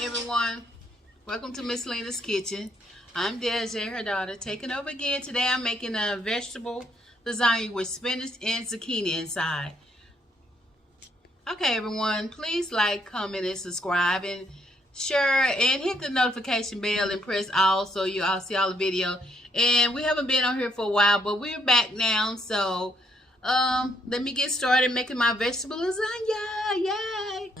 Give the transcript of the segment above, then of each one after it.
Everyone, welcome to Miss Lena's Kitchen. I'm Desiree, her daughter, taking over again. Today I'm making a vegetable lasagna with spinach and zucchini inside. Okay, everyone, please like, comment, and subscribe, and share, and hit the notification bell and press all so you all see all the video. And we haven't been on here for a while, but we're back now. So let me get started making my vegetable lasagna. Yay!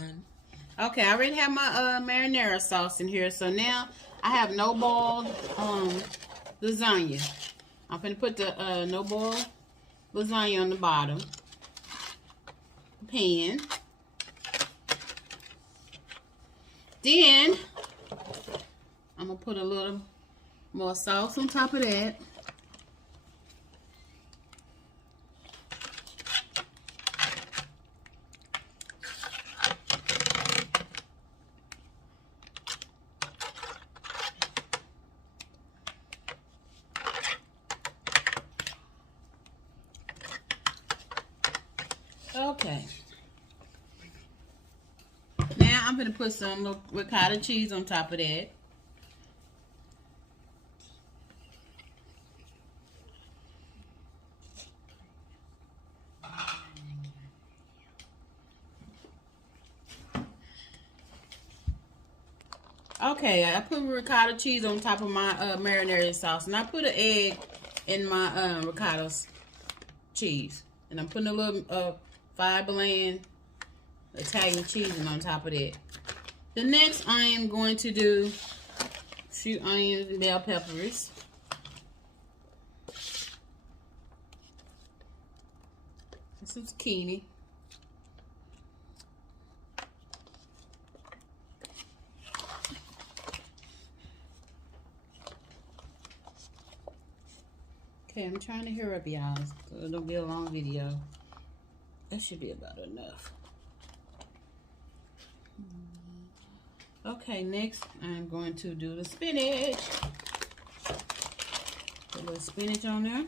Okay, I already have my marinara sauce in here, so now I have no boiled lasagna. I'm gonna put the no boiled lasagna on the bottom pan. Then I'm gonna put a little more sauce on top of that. Okay. Now I'm going to put some ricotta cheese on top of that. Okay, I put ricotta cheese on top of my marinara sauce, and I put an egg in my ricotta cheese, and I'm putting a little five-blend Italian cheese on top of that. The next, I am going to do a few onions and bell peppers. This is zucchini. Okay, I'm trying to hurry up, y'all, so it'll be a long video. That should be about enough. Okay, next I'm going to do the spinach. Put a little spinach on there.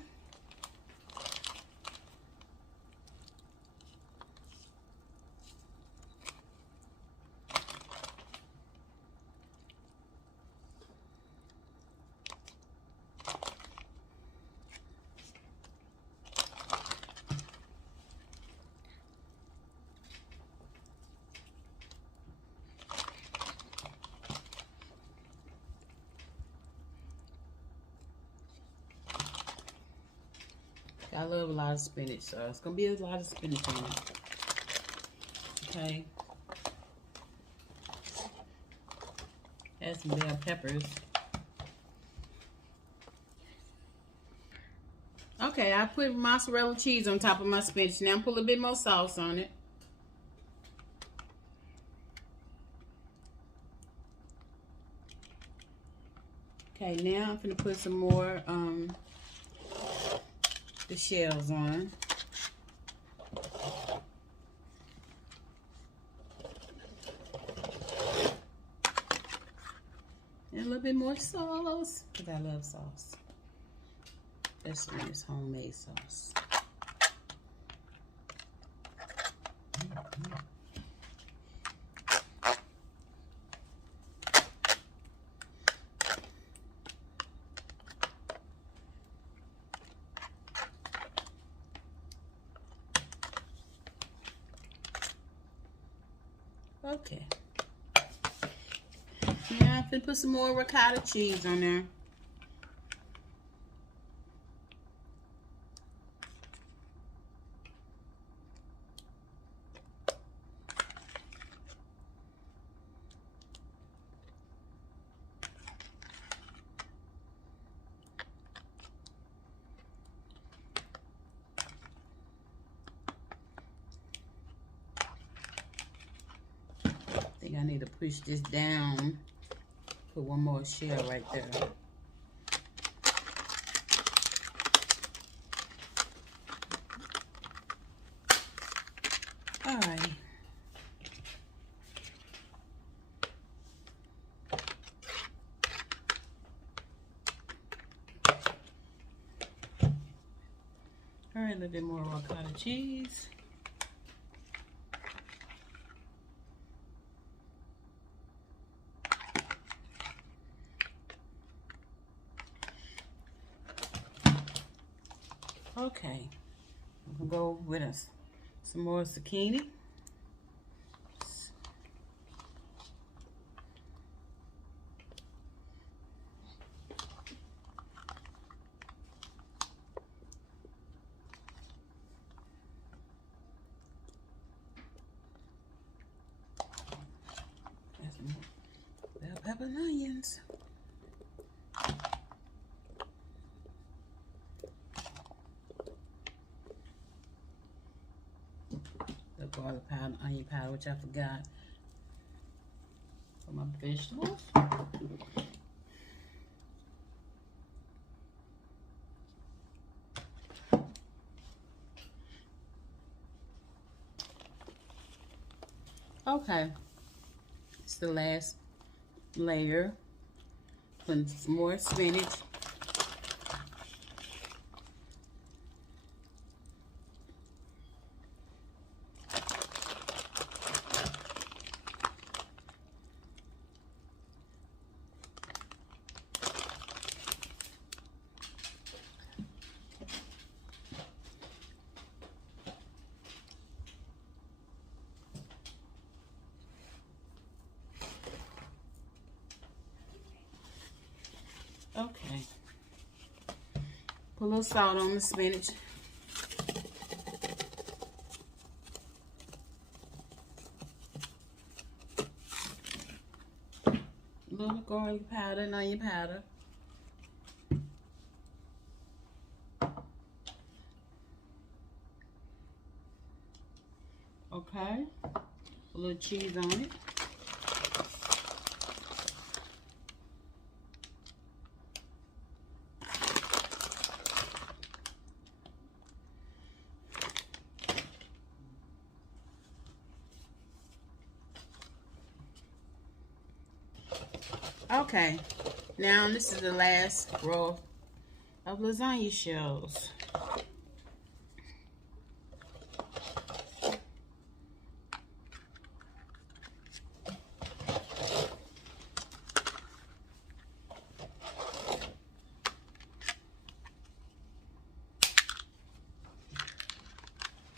I love a lot of spinach, so it's going to be a lot of spinach on it. Okay. Add some bell peppers. Okay, I put mozzarella cheese on top of my spinach. Now put a little bit more sauce on it. Okay, now I'm going to put some more the shells on. And a little bit more sauce, because I love sauce. Especially when it's homemade sauce. Okay. Now I'm going to put some more ricotta cheese on there. I need to push this down. Put one more shell right there. All right. All right, a little bit more ricotta cheese. Okay, we'll go with us some more zucchini. Bell pepper and onions. The garlic powder, onion powder, which I forgot. For my vegetables. Okay, it's the last layer. Putting some more spinach. Okay. Put a little salt on the spinach. A little garlic powder and onion powder. Okay. A little cheese on it. Okay, now this is the last row of lasagna shells.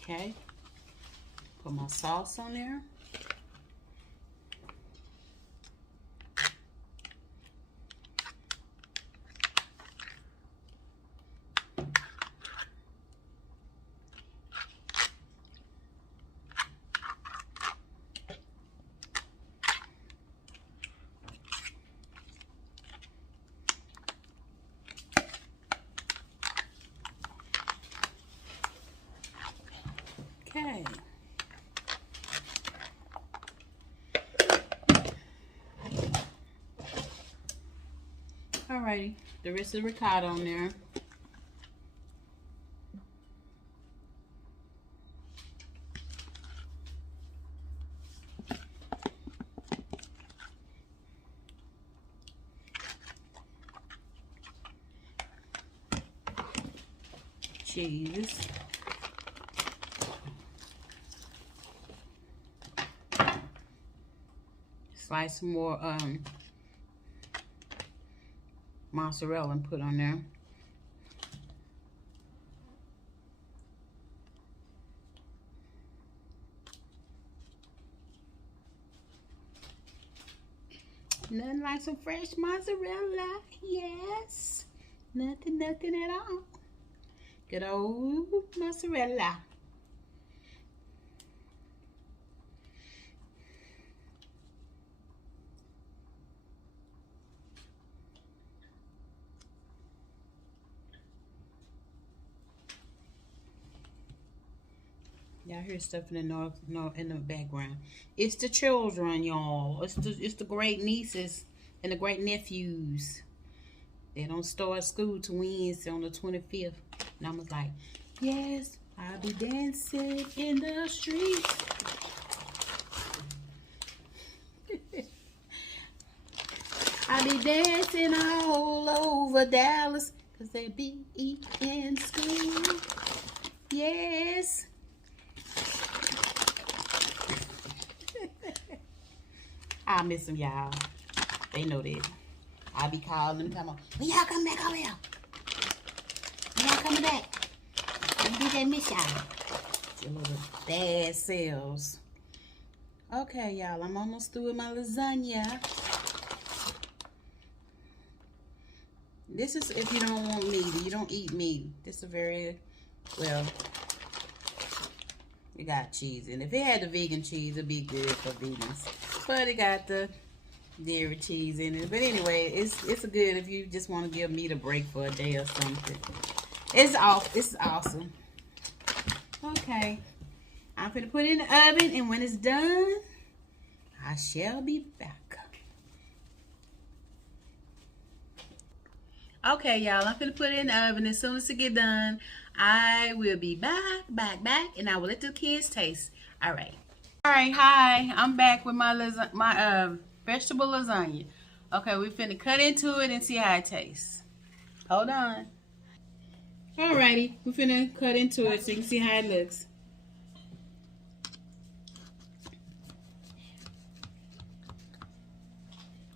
Okay, put my sauce on there. Okay. Alrighty, the rest of the ricotta on there. Cheese. Slice some more mozzarella and put on there. Nothing like some fresh mozzarella. Yes. Nothing at all. Good old mozzarella. Y'all hear stuff in the in the background. It's the children, y'all. It's the great nieces and the great nephews. They don't start school to Wednesday on the 25th. And I was like, yes, I'll be dancing in the street. I'll be dancing all over Dallas because they be in school. Yes. I miss them, y'all. They know that. I'll be calling them, come on. When y'all come back over here? When y'all coming back? Get that mix out. Your little bad cells. Okay, y'all, I'm almost through with my lasagna. This is if you don't want meat, you don't eat meat. This is very, well, it got cheese in it. If it had the vegan cheese, it'd be good for vegans. But it got the dairy cheese in it. But anyway, it's good if you just want to give meat a break for a day or something. It's awesome. Okay. I'm going to put it in the oven, and when it's done, I shall be back. Okay, y'all, I'm going to put it in the oven. As soon as it get done, I will be back, and I will let the kids taste. All right. Hi. I'm back with my vegetable lasagna. Okay, we're finna cut into it and see how it tastes. Hold on. Alrighty, we're finna cut into it so you can see how it looks.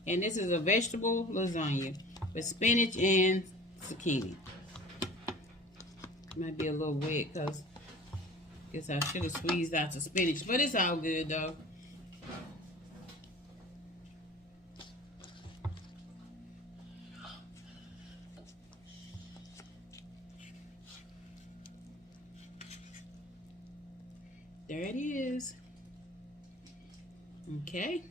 And this is a vegetable lasagna with spinach and zucchini. Might be a little wet because I guess I should have squeezed out the spinach, but it's all good though. There it is. Okay.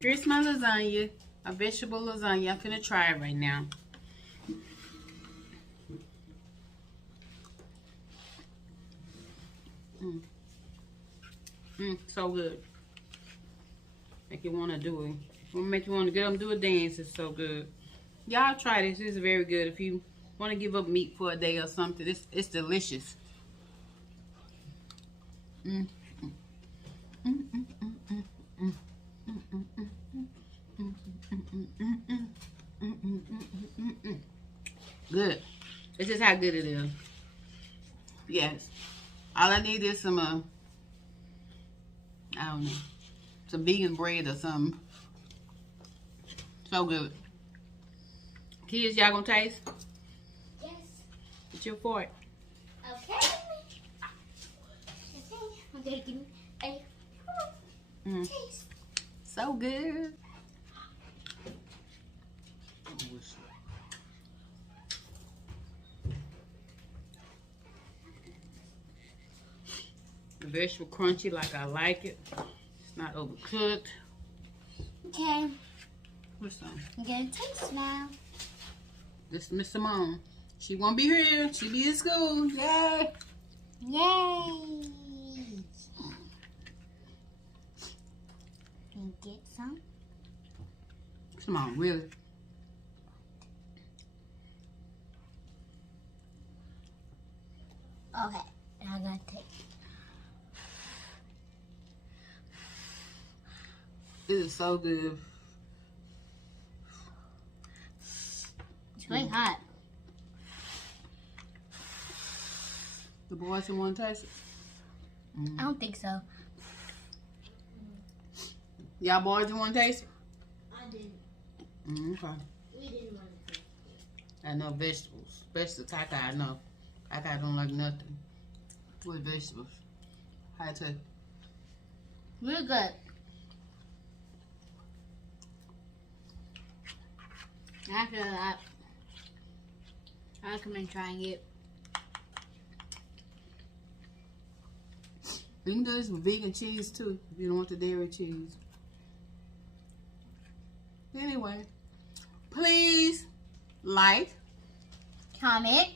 Here's my lasagna, a vegetable lasagna. I'm gonna try it right now. So good. Make you want to do it. Make you want to get up and do a dance. It's so good. Y'all try this. It's very good. If you want to give up meat for a day or something, it's delicious. Good. It's just how good it is. Yes. All I need is some, I don't know, some vegan bread or something. So good. Kids, y'all gonna taste? Yes. It's your fork. Okay. I'm gonna give me a taste. So good. The vegetable crunchy like I like it. It's not overcooked. Okay. What's that? I'm gonna taste now. This is Miss Simone. She won't be here. She be in school. Yay! Yay! Can you get some? Simone, really? Okay, I gotta take. It is so good. It's really hot. The boys didn't want to taste it? I don't think so. Y'all boys didn't want to taste it? I didn't. Okay. We didn't want to taste it. I know vegetables. Especially Kaka, I know. Kaka don't like nothing with vegetables. How it taste? Really good. After that, I recommend trying it. You can do this with vegan cheese too, if you don't want the dairy cheese. Anyway, please like, Comment,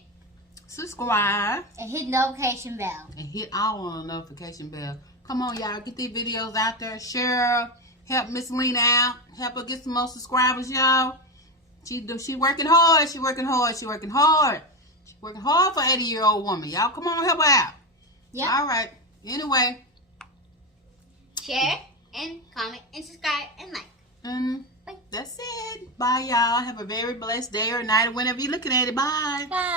subscribe, and hit notification bell. and hit all on the notification bell. Come on, y'all, get these videos out there. Share, help Miss Lena out, help her get some more subscribers, y'all. She working hard. She working hard. She working hard. She working hard for 80-year-old woman. Y'all, come on, help her out. Yep. All right. Anyway. Share and comment and subscribe and like. That's it. Bye, y'all. Have a very blessed day or night or whenever you're looking at it. Bye. Bye.